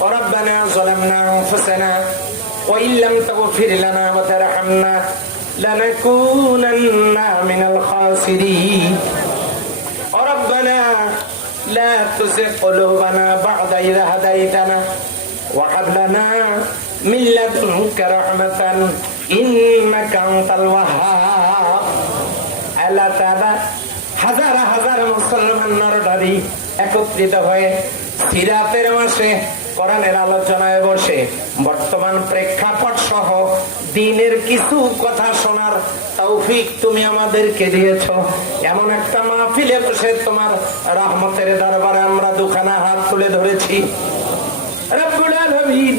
ربنا ظلمنا أنفسنا وإن لم تغفر لنا وترحمنا لنكونن من الخاسرين ربنا لا تزغ قلوبنا بعد إذ هديتنا وهب لنا من لدنك رحمة إنك أنت الوهاب আল্লাহ তাআলা হাজার হাজার মুসলমান নরনারী একত্রিত হয়ে সিরাতের মাসে কোরআনের আলোচনায় বসে বর্তমান প্রেক্ষাপট সহ দ্বীনের কিছু কথা শোনার তৌফিক তুমি আমাদেরকে দিয়েছো। এমন একটা মাহফিলে বসে তোমার রহমতের দরবারে আমরা দুখানা হাত তুলে ধরেছি। রব্বুল আলামিন,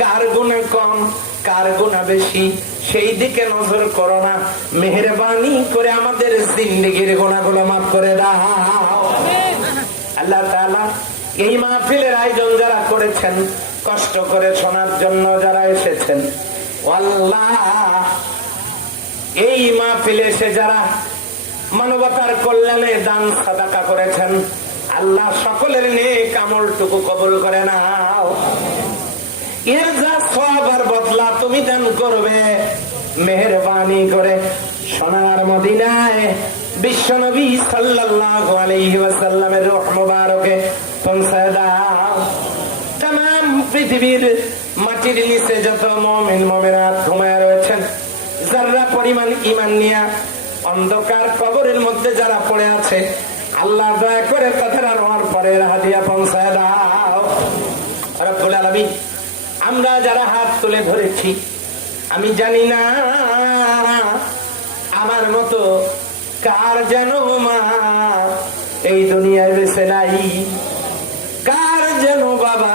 কার গুনাহ কম কার গুনাহ বেশি সেই দিকে নজর করো না, মেহেরবানি করে আমাদের জিন্দেগির গুনাহগুলো মাফ করে দাও। আল্লাহ তাআলা এই মাহফিলের আয়োজন যারা করেছেন, কষ্ট করে শোনার জন্য যারা এসেছেন, আল্লাহ এই মাহফিলে এসে যারা মানবতার কল্যাণে দান সাদাকা করেছেন, আল্লাহ সকলের নেক আমলটুকু কবুল করে নাও। এর যা সওয়াব আর বদলা তুমি দান করবে, মেহেরবানি করে সোনার মদিনায় বিশ্বনবী সাল্লাল্লাহু আলাইহি ওয়াসাল্লামের রূহ মুবারকে পৌঁছায় দাও। तमाम পৃথিবীর মাটির নিচে যত মুমিন মুমিনাত ঘুমায় রয়েছেন, যারা পরিমাণ ঈমান নিয়ে অন্ধকার কবরের মধ্যে যারা পড়ে আছে, আল্লাহ দয়া করে তাদের আনোয়ার পরের হাদিয়া পৌঁছায় দাও। রব্বুল আলামিন, আমরা যারা হাত তুলে ধরেছি, আমি জানি না আমার মতো কার যেন মা এই দুনিয়ায় বেঁচে নাই, কার যেন বাবা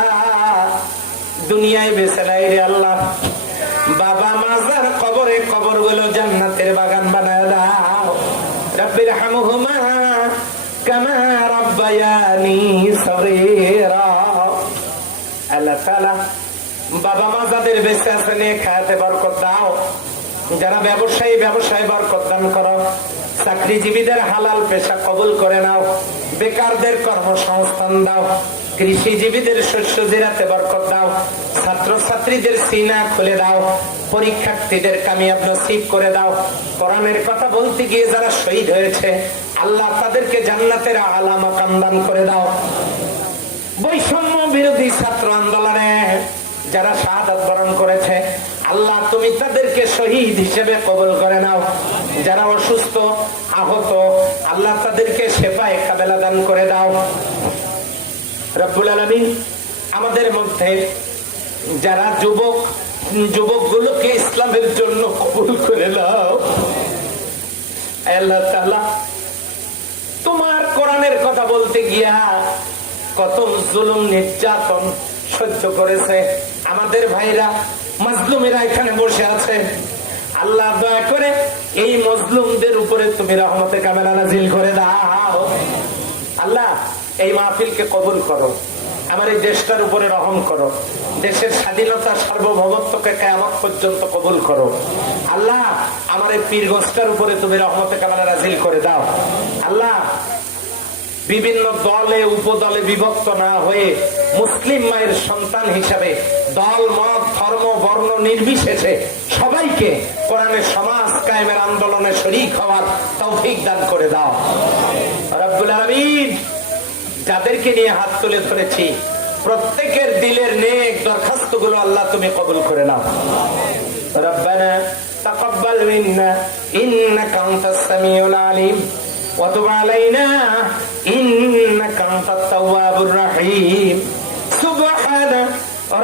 দুনিয়ায় বেঁচে নাই রে আল্লাহ। বাবা মাজার কবরে কবরগুলো জান্নাতের বাগান বানায় দাও। রব্বির হামহুমা কামা রাব্বায়ানি সগীরা। আল্লাহ তাআলা বাবা মা যাদের বেঁচে আছে নিয়ে খায়াতে বরকত দাও। যারা ব্যবসায়ী ব্যবসায় বরকত দান করো। চাকরিজীবীদের হালাল পেশা কবুল করে নাও। বেকারদের কর্মসংস্থান দাও। কৃষিজীবীদের শস্য জিরাতে বরকত দাও। ছাত্র ছাত্রীদের সিনা খুলে দাও। পরীক্ষার্থীদের কামিয়াব নসিব করে দাও। কোরআনের কথা বলতে গিয়ে যারা শহীদ হয়েছে, আল্লাহ তাদেরকে জান্নাতের আলা মাকাম দান করে দাও। বৈষম্য বিরোধী ছাত্র আন্দোলনে যারা শাহাদাত বরণ করেছে, আল্লাহ তুমি তাদেরকে শহীদ হিসেবে কবুল করে নাও। যারা অসুস্থ আহত, আল্লাহ তাদেরকে শেফায়ে কামেলা দান করে দাও। রব্বুল আলামিন, আমাদের মধ্যে যারা যুবকগুলোকে ইসলামের জন্য কবুল করে নাও। আল্লাহ তাআলা, তোমার কোরআনের কথা বলতে গিয়া কত জুলুম নির্যাতন সহ্য করেছে আমাদের ভাইরা, মাজলুমেরা এখানে বসে আছে। আল্লাহ দয়া করে এই মজলুমদের উপরে তুমি রহমতে কামেলা নাজিল করে দাও। আল্লাহ, এই মাহফিলকে কবুল করো। আমার এই দেশটার উপরে রহম করো। দেশের স্বাধীনতা সার্বভৌমত্বকে কিয়ামত পর্যন্ত কবুল করো। আল্লাহ, আমার এই পীরগঞ্জটার উপরে তুমি রহমতে কামেলা নাজিল করে দাও। আল্লাহ, বিভিন্ন দলে উপদলে বিভক্ত না হয়ে মুসলিম মায়ের সন্তান হিসাবে দল মত ধর্ম বর্ণ নির্বিশেষে সবাইকে কোরআনের সমাজ কায়েমের আন্দোলনে শরীক হওয়ার তৌফিক দান করে দাও। রব্বুল আলামিন, যাদেরকে নিয়ে হাত তুলে ধরেছি প্রত্যেকের দিলের নেক দরখাস্তগুলো আল্লাহ তুমি কবুল করে নাও। রব্বানা তাকাব্বাল মিন্না ইন্নাকা আনতাস সামিউল আলিম ওয়া তুব আলাইনা ইন্নাকা আনতাত তাওয়াবুর রহিম। সুবহানা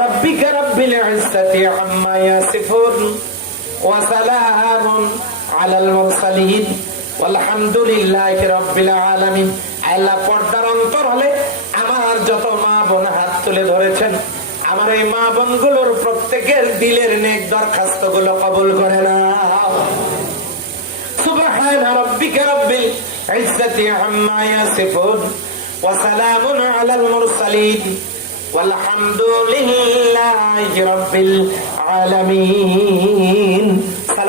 রাব্বিকা রাব্বিল ইজ্জাতি আম্মা ইয়াসিফুন ওয়া সালামুন আলাল মুরসালিন ওয়ালহামদুলিল্লাহি রাব্বিল আলামিন। আল্লাহ, পর্দার অন্তর হলে আমার যত মা বোন হাত তুলে ধরেছেন, আমার এই মা বোনগুলোর প্রত্যেকের দিলের নেক দরখাস্ত গুলো কবুল করে নাও। সুবহান রাব্বিকা রাব্বিল ইজ্জাতি আম্মা ইয়াসিফুন ওয়া সালামুন আলাল মুরসালিন ওয়ালহামদুলিল্লাহি রাব্বিল আলামিন।